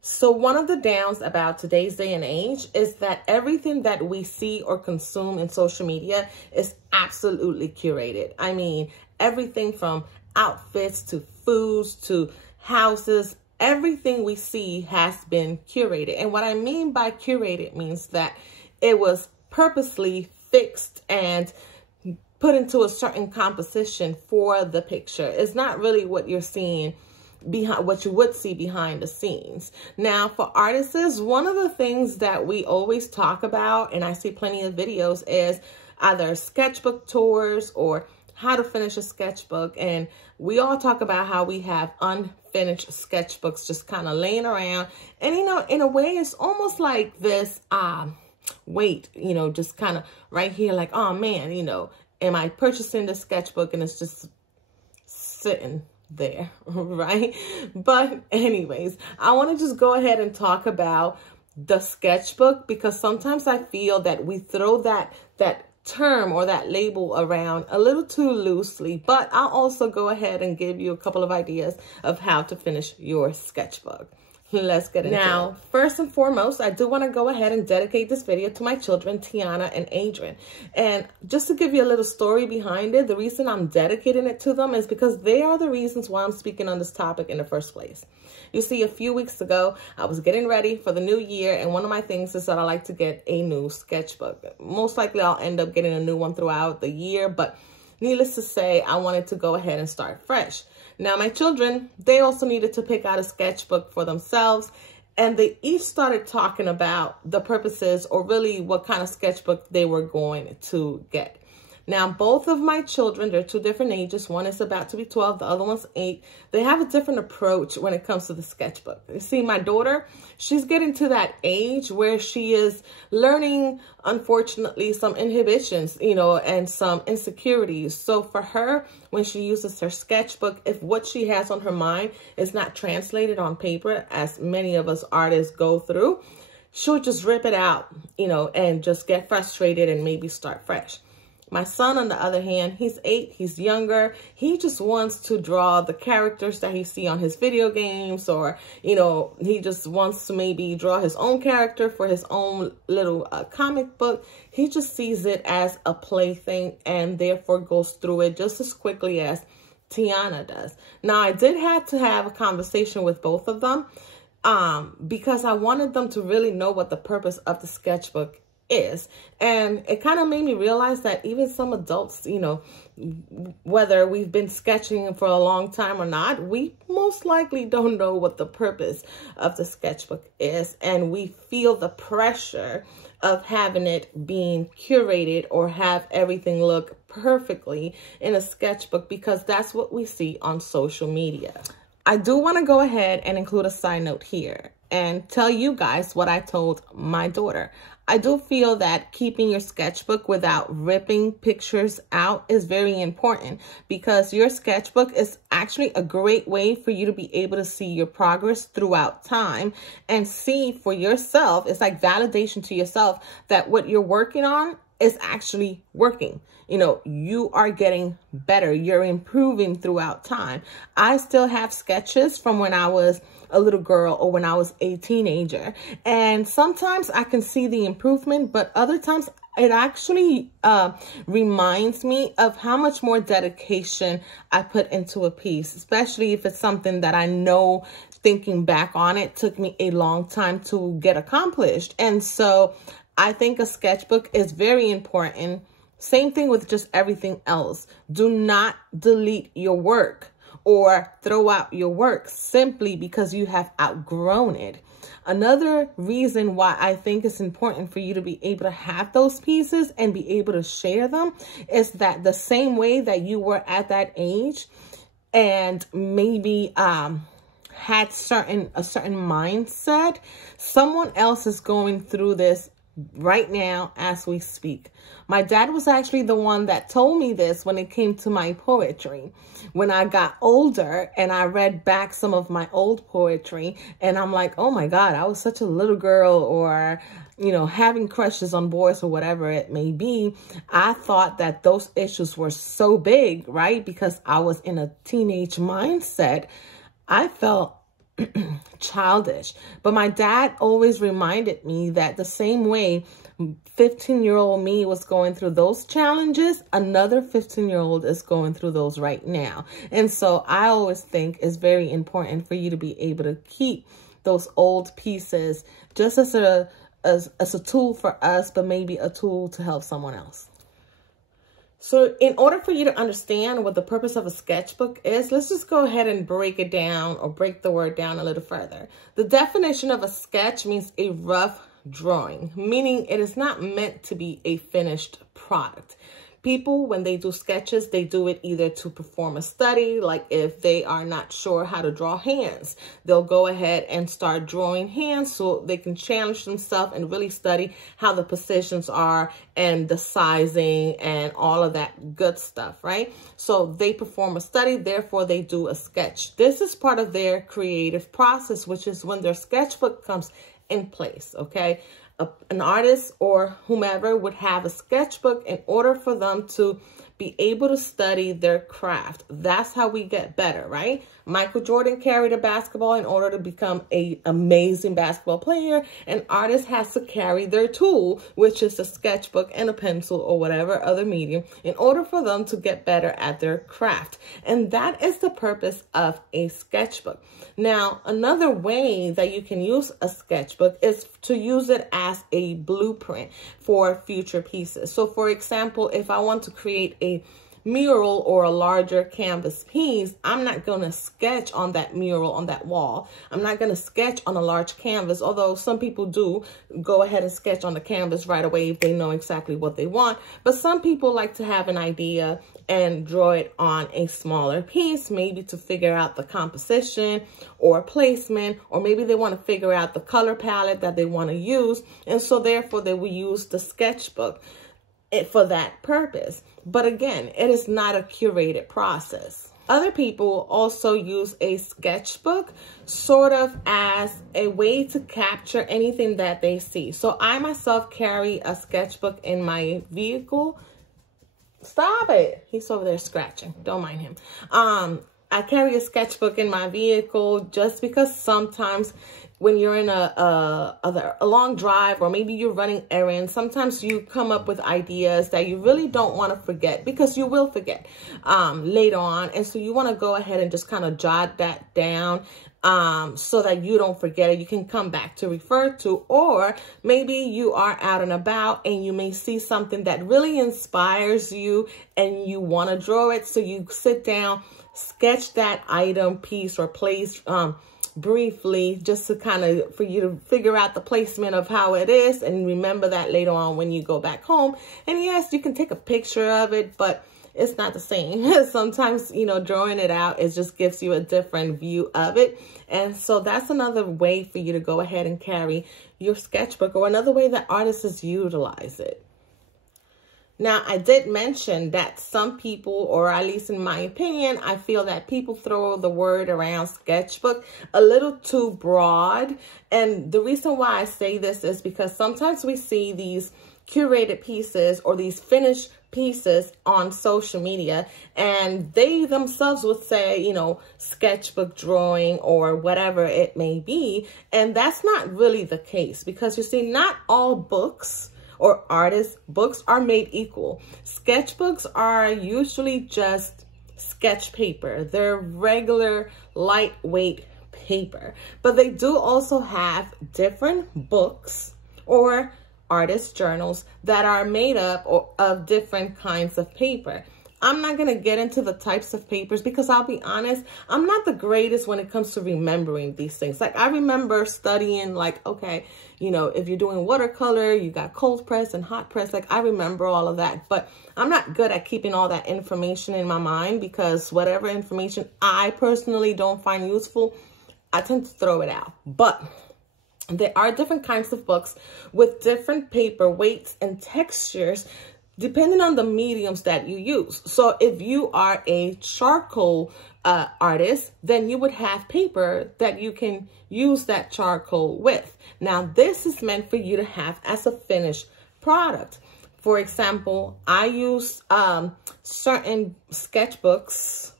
So one of the downs about today's day and age is that everything that we see or consume in social media is absolutely curated. I mean, everything from outfits to foods to houses, everything we see has been curated. And what I mean by curated means that it was purposely fixed and put into a certain composition for the picture. It's not really what you're seeing behind, what you would see behind the scenes. Now, for artists, one of the things that we always talk about, and I see plenty of videos, is either sketchbook tours or how to finish a sketchbook. And we all talk about how we have unfinished sketchbooks just kind of laying around. And, you know, in a way, it's almost like this weight, you know, just kind of right here, like, oh man, you know, am I purchasing this sketchbook and it's just sitting there, right? But anyways, I want to just go ahead and talk about the sketchbook, because sometimes I feel that we throw that term or that label around a little too loosely. But I'll also go ahead and give you a couple of ideas of how to finish your sketchbook. Let's get into it. Now, first and foremost, I do want to go ahead and dedicate this video to my children, Tiana and Adrian. And just to give you a little story behind it, the reason I'm dedicating it to them is because they are the reasons why I'm speaking on this topic in the first place. You see, a few weeks ago, I was getting ready for the new year, and one of my things is that I like to get a new sketchbook. Most likely, I'll end up getting a new one throughout the year, but needless to say, I wanted to go ahead and start fresh. Now, my children, they also needed to pick out a sketchbook for themselves, and they each started talking about the purposes or really what kind of sketchbook they were going to get. Now, both of my children, they're two different ages. One is about to be 12, the other one's 8. They have a different approach when it comes to the sketchbook. You see, my daughter, she's getting to that age where she is learning, unfortunately, some inhibitions, you know, and some insecurities. So for her, when she uses her sketchbook, if what she has on her mind is not translated on paper, as many of us artists go through, she'll just rip it out, you know, and just get frustrated and maybe start fresh. My son, on the other hand, he's 8, he's younger. He just wants to draw the characters that he sees on his video games, or, you know, he just wants to maybe draw his own character for his own little comic book. He just sees it as a plaything and therefore goes through it just as quickly as Tiana does. Now, I did have to have a conversation with both of them because I wanted them to really know what the purpose of the sketchbook is. And it kind of made me realize that even some adults, you know, whether we've been sketching for a long time or not, we most likely don't know what the purpose of the sketchbook is. And we feel the pressure of having it being curated or have everything look perfectly in a sketchbook because that's what we see on social media. I do want to go ahead and include a side note here and tell you guys what I told my daughter. I do feel that keeping your sketchbook without ripping pictures out is very important, because your sketchbook is actually a great way for you to be able to see your progress throughout time and see for yourself. It's like validation to yourself that what you're working on is actually working. You know, you are getting better. You're improving throughout time. I still have sketches from when I was a little girl or when I was a teenager. And sometimes I can see the improvement, but other times it actually reminds me of how much more dedication I put into a piece, especially if it's something that I know, thinking back on it, took me a long time to get accomplished. And so I think a sketchbook is very important. Same thing with just everything else. Do not delete your work or throw out your work simply because you have outgrown it. Another reason why I think it's important for you to be able to have those pieces and be able to share them is that the same way that you were at that age and maybe had a certain mindset, someone else is going through this right now as we speak. My dad was actually the one that told me this when it came to my poetry. When I got older and I read back some of my old poetry, and I'm like, oh my God, I was such a little girl, or, you know, having crushes on boys or whatever it may be. I thought that those issues were so big, right? Because I was in a teenage mindset. I felt childish. But my dad always reminded me that the same way 15-year-old me was going through those challenges, another 15-year-old is going through those right now. And so I always think it's very important for you to be able to keep those old pieces just as a tool for us, but maybe a tool to help someone else. So in order for you to understand what the purpose of a sketchbook is, let's just go ahead and break it down, or break the word down a little further. The definition of a sketch means a rough drawing, meaning it is not meant to be a finished product. People, when they do sketches, they do it either to perform a study, like if they are not sure how to draw hands, they'll go ahead and start drawing hands so they can challenge themselves and really study how the positions are and the sizing and all of that good stuff, right? So they perform a study, therefore they do a sketch. This is part of their creative process, which is when their sketchbook comes in place, okay? An artist or whomever would have a sketchbook in order for them to be able to study their craft. That's how we get better, right? Michael Jordan carried a basketball in order to become an amazing basketball player. An artist has to carry their tool, which is a sketchbook and a pencil or whatever other medium, in order for them to get better at their craft. And that is the purpose of a sketchbook. Now, another way that you can use a sketchbook is to use it as a blueprint for future pieces. So for example, if I want to create a mural or a larger canvas piece, I'm not going to sketch on that mural on that wall. I'm not going to sketch on a large canvas, although some people do go ahead and sketch on the canvas right away if they know exactly what they want. But some people like to have an idea and draw it on a smaller piece, maybe to figure out the composition or placement, or maybe they want to figure out the color palette that they want to use. And so therefore they will use the sketchbook for that purpose. But again, it is not a curated process. Other people also use a sketchbook sort of as a way to capture anything that they see. So I myself carry a sketchbook in my vehicle. Stop it. He's over there scratching. Don't mind him. I carry a sketchbook in my vehicle just because sometimes when you're in a long drive, or maybe you're running errands, sometimes you come up with ideas that you really don't want to forget, because you will forget later on. And so you want to go ahead and just kind of jot that down so that you don't forget it. You can come back to refer to, or maybe you are out and about and you may see something that really inspires you and you want to draw it. So you sit down, sketch that item, piece, or place briefly, just to kind of, for you to figure out the placement of how it is and remember that later on when you go back home. And yes, you can take a picture of it, but it's not the same. Sometimes, you know, drawing it out, it just gives you a different view of it. And so that's another way for you to go ahead and carry your sketchbook, or another way that artists utilize it. Now, I did mention that some people, or at least in my opinion, I feel that people throw the word around sketchbook a little too broad. And the reason why I say this is because sometimes we see these curated pieces or these finished pieces on social media, and they themselves would say, you know, sketchbook drawing or whatever it may be. And that's not really the case, because you see, not all books or artists' books are made equal. Sketchbooks are usually just sketch paper. They're regular, lightweight paper. But they do also have different books or artist journals that are made up of different kinds of paper. I'm not going to get into the types of papers because I'll be honest, I'm not the greatest when it comes to remembering these things. Like, I remember studying, like, okay, you know, if you're doing watercolor, you got cold press and hot press. Like, I remember all of that, but I'm not good at keeping all that information in my mind, because whatever information I personally don't find useful, I tend to throw it out. But there are different kinds of books with different paper weights and textures, depending on the mediums that you use. So if you are a charcoal artist, then you would have paper that you can use that charcoal with. Now, this is meant for you to have as a finished product. For example, I use certain sketchbooks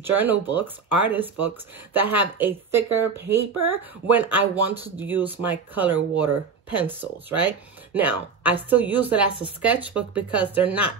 journal books, artist books that have a thicker paper when I want to use my color water pencils, right? Now, I still use it as a sketchbook because they're not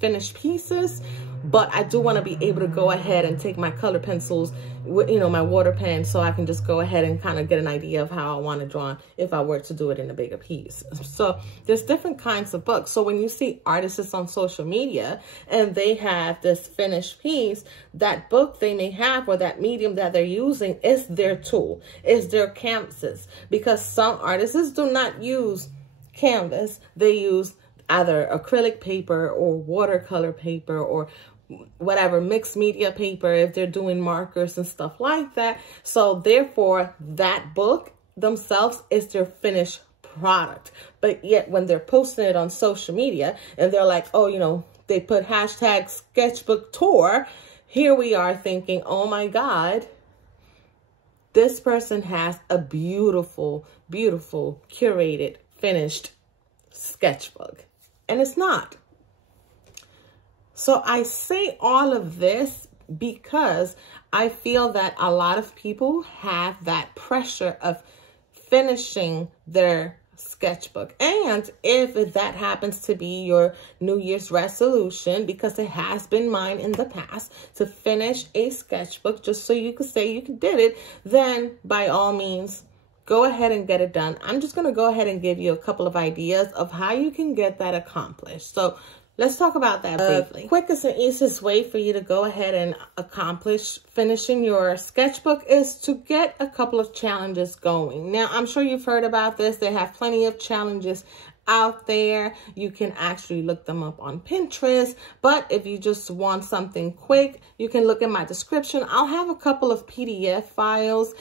finished pieces, but I do want to be able to go ahead and take my color pencils with, you know, my water pen, so I can just go ahead and kind of get an idea of how I want to draw if I were to do it in a bigger piece. So there's different kinds of books. So when you see artists on social media and they have this finished piece, that book they may have or that medium that they're using is their tool, is their canvases, because some artists do not use canvas. They use either acrylic paper or watercolor paper or whatever, mixed media paper if they're doing markers and stuff like that. So therefore, that book themselves is their finished product. But yet when they're posting it on social media and they're like, oh, you know, they put hashtag sketchbook tour, here we are thinking, oh my God, this person has a beautiful, beautiful, curated, finished sketchbook. And it's not. So I say all of this because I feel that a lot of people have that pressure of finishing their sketchbook. And if that happens to be your New Year's resolution, because it has been mine in the past, to finish a sketchbook just so you could say you did it, then by all means, go ahead and get it done. I'm just going to go ahead and give you a couple of ideas of how you can get that accomplished. So let's talk about that briefly. The quickest and easiest way for you to go ahead and accomplish finishing your sketchbook is to get a couple of challenges going. Now, I'm sure you've heard about this. They have plenty of challenges out there. You can actually look them up on Pinterest. But if you just want something quick, you can look in my description. I'll have a couple of PDF files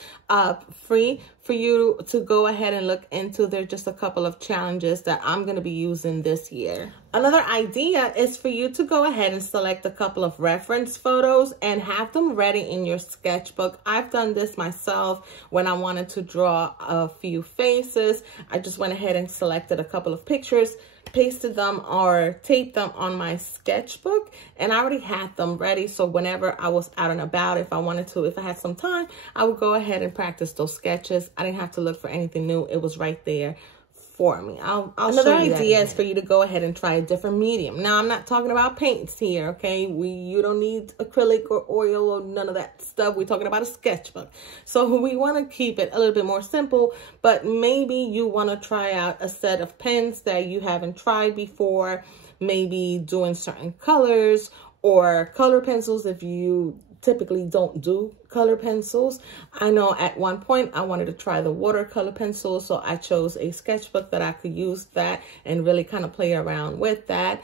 free for you to go ahead and look into. They're just a couple of challenges that I'm going to be using this year. Another idea is for you to go ahead and select a couple of reference photos and have them ready in your sketchbook. I've done this myself when I wanted to draw a few faces. I just went ahead and selected a couple of pictures, pasted them or taped them on my sketchbook, and I already had them ready. So whenever I was out and about, if I wanted to, if I had some time, I would go ahead and practice those sketches. I didn't have to look for anything new. It was right there for me. Another idea is for you to go ahead and try a different medium. Now, I'm not talking about paints here, okay? You don't need acrylic or oil or none of that stuff. We're talking about a sketchbook. So we want to keep it a little bit more simple, but maybe you want to try out a set of pens that you haven't tried before, maybe doing certain colors or color pencils if you typically don't do color pencils. I know at one point I wanted to try the watercolor pencil, so I chose a sketchbook that I could use that and really kind of play around with that.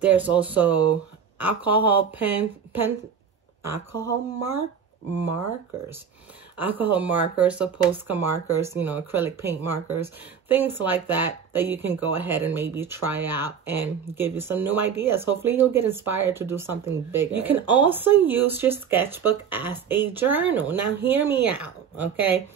There's also alcohol markers, so Posca markers, you know, acrylic paint markers, things like that you can go ahead and maybe try out and give you some new ideas. Hopefully you'll get inspired to do something bigger. You can also use your sketchbook as a journal. Now hear me out, okay?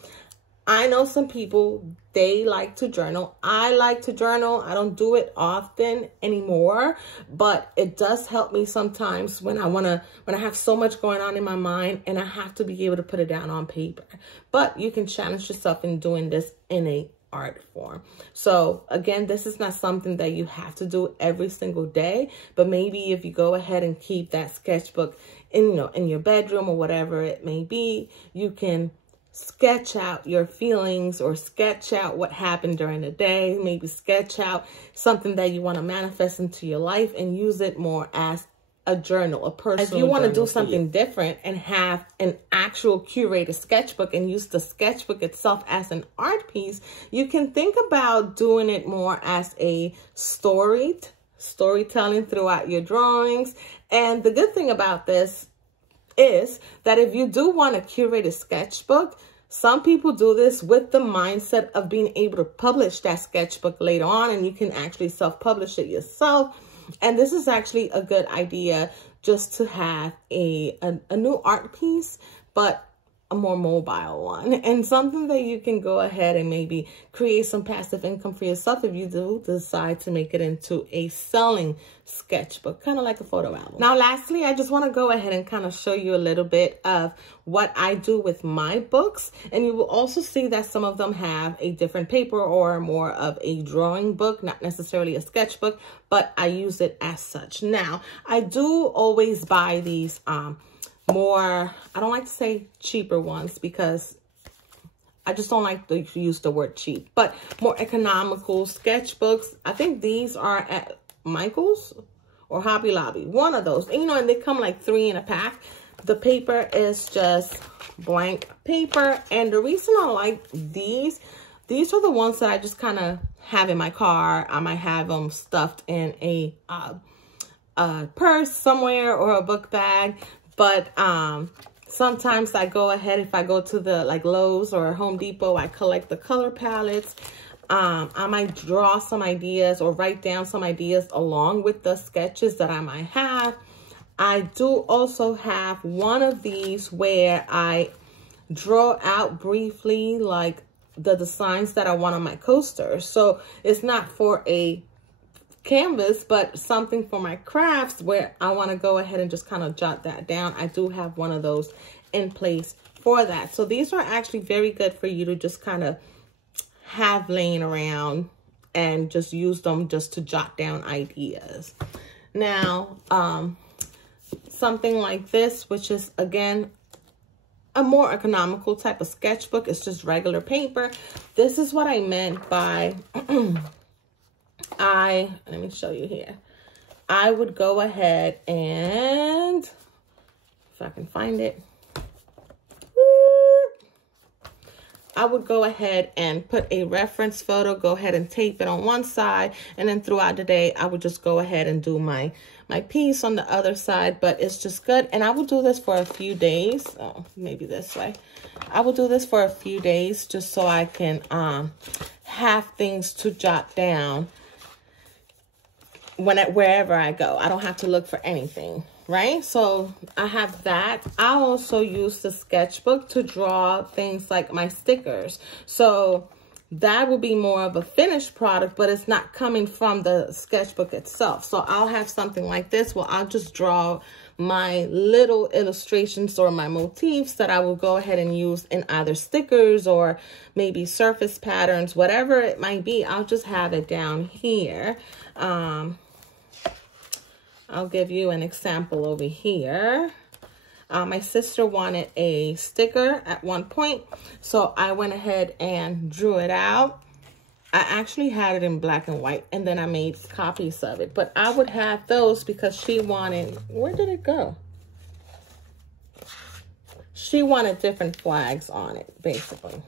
I know some people, they like to journal. I like to journal. I don't do it often anymore, but it does help me sometimes when I have so much going on in my mind and I have to be able to put it down on paper. But you can challenge yourself in doing this in a art form. So again, this is not something that you have to do every single day, but maybe if you go ahead and keep that sketchbook in your bedroom or whatever it may be, you can sketch out your feelings or sketch out what happened during the day, maybe sketch out something that you want to manifest into your life and use it more as a journal, a personal journal. If you want to do something different and have an actual curated sketchbook and use the sketchbook itself as an art piece, you can think about doing it more as a storytelling throughout your drawings. And the good thing about this is that if you do want a curated sketchbook, some people do this with the mindset of being able to publish that sketchbook later on, and you can actually self-publish it yourself. And this is actually a good idea just to have a new art piece, but a more mobile one and something that you can go ahead and maybe create some passive income for yourself if you do decide to make it into a selling sketchbook, kind of like a photo album. Now, lastly, I just want to go ahead and kind of show you a little bit of what I do with my books. And you will also see that some of them have a different paper or more of a drawing book, not necessarily a sketchbook, but I use it as such. Now, I do always buy these more, I don't like to say cheaper ones because I just don't like to use the word cheap, but more economical sketchbooks. I think these are at Michael's or Hobby Lobby, one of those. And, you know, and they come like 3 in a pack. The paper is just blank paper. And the reason I like these are the ones that I just kind of have in my car. I might have them stuffed in a purse somewhere or a book bag. But sometimes I go ahead, if I go to the like Lowe's or Home Depot, I collect the color palettes. I might draw some ideas or write down some ideas along with the sketches that I might have. I do also have one of these where I draw out briefly like the designs that I want on my coaster. So it's not for a canvas, but something for my crafts where I want to go ahead and just kind of jot that down. I do have one of those in place for that. So these are actually very good for you to just kind of have laying around and just use them just to jot down ideas. Now, something like this, which is again a more economical type of sketchbook, it's just regular paper. This is what I meant by let me show you here. I would go ahead and, if I can find it, I would go ahead and put a reference photo, go ahead and tape it on one side, and then throughout the day, I would just go ahead and do my piece on the other side. But it's just good, and I will do this for a few days. Oh, maybe this way. I will do this for a few days just so I can have things to jot down wherever I go. I don't have to look for anything, right? So I have that. I also use the sketchbook to draw things like my stickers. So that will be more of a finished product, but it's not coming from the sketchbook itself. So I'll have something like this where I'll just draw my little illustrations or my motifs that I will go ahead and use in either stickers or maybe surface patterns, whatever it might be. I'll just have it down here. I'll give you an example over here. My sister wanted a sticker at one point, so I went ahead and drew it out. I actually had it in black and white, and then I made copies of it. But I would have those because she wanted, where did it go? She wanted different flags on it, basically.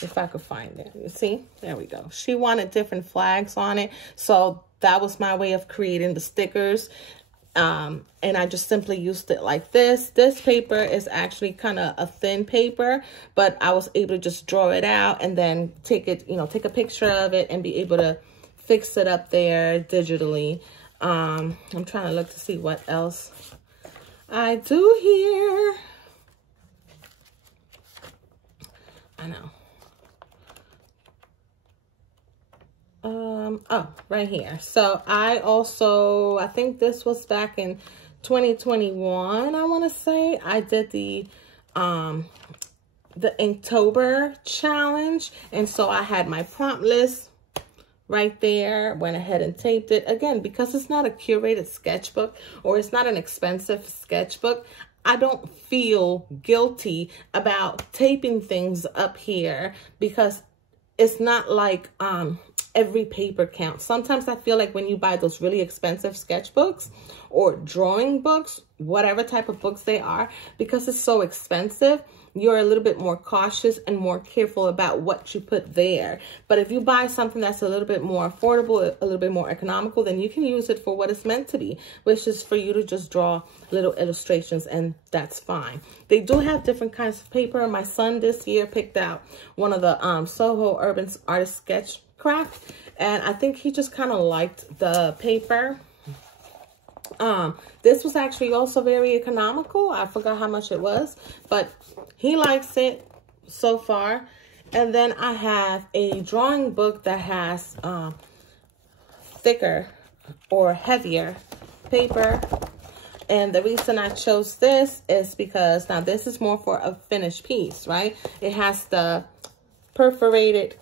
If I could find it. You see? There we go. She wanted different flags on it. So that was my way of creating the stickers. And I just simply used it like this. This paper is actually kind of a thin paper, but I was able to just draw it out and then take it, you know, take a picture of it and be able to fix it up there digitally. I'm trying to look to see what else I do here. I know. Oh, right here. So I also, I think this was back in 2021, I want to say. I did the Inktober challenge. And so I had my prompt list right there, went ahead and taped it. Again, because it's not a curated sketchbook or it's not an expensive sketchbook, I don't feel guilty about taping things up here because it's not like every paper counts. Sometimes I feel like when you buy those really expensive sketchbooks or drawing books, whatever type of books they are, because it's so expensive, you're a little bit more cautious and more careful about what you put there. But if you buy something that's a little bit more affordable, a little bit more economical, then you can use it for what it's meant to be, which is for you to just draw little illustrations, and that's fine. They do have different kinds of paper. My son this year picked out one of the Soho Urban Artist Sketchcraft, and I think he just kind of liked the paper. This was actually also very economical. I forgot how much it was, but he likes it so far. And then I have a drawing book that has thicker or heavier paper. And the reason I chose this is because now this is more for a finished piece, right? It has the perforated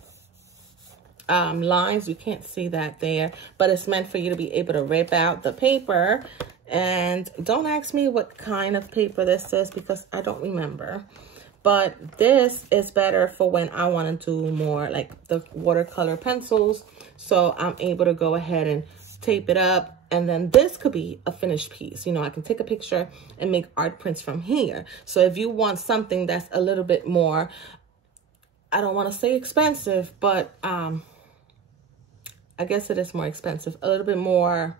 lines. You can't see that there, but it's meant for you to be able to rip out the paper. And don't ask me what kind of paper this is because I don't remember. But this is better for when I want to do more like the watercolor pencils. So I'm able to go ahead and tape it up. And then this could be a finished piece. You know, I can take a picture and make art prints from here. So if you want something that's a little bit more, I don't want to say expensive, but I guess it is more expensive, a little bit more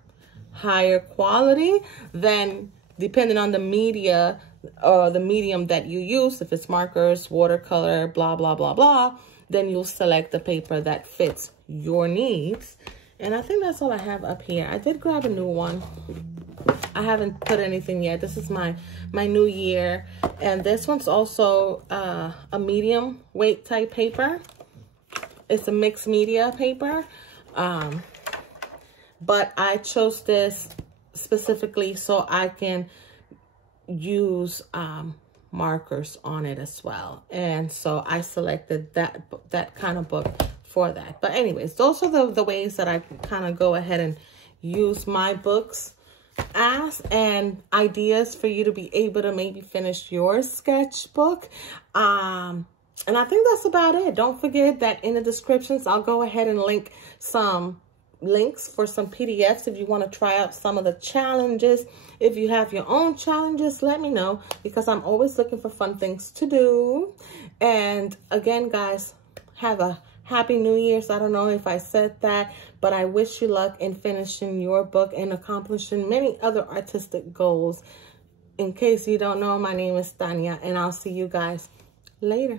higher quality, then depending on the media or the medium that you use, if it's markers, watercolor, blah, blah, blah, blah, then you'll select the paper that fits your needs. And I think that's all I have up here. I did grab a new one. I haven't put anything yet. This is my new year. And this one's also a medium weight type paper. It's a mixed media paper. But I chose this specifically so I can use markers on it as well. And so I selected that kind of book for that. But anyways, those are the ways that I kind of go ahead and use my books as and ideas for you to be able to maybe finish your sketchbook. And I think that's about it. Don't forget that in the descriptions, I'll go ahead and link some links for some PDFs if you want to try out some of the challenges. If you have your own challenges, let me know because I'm always looking for fun things to do. And again, guys, have a Happy New Year's. I don't know if I said that, but I wish you luck in finishing your book and accomplishing many other artistic goals. In case you don't know, my name is Tanya, and I'll see you guys later.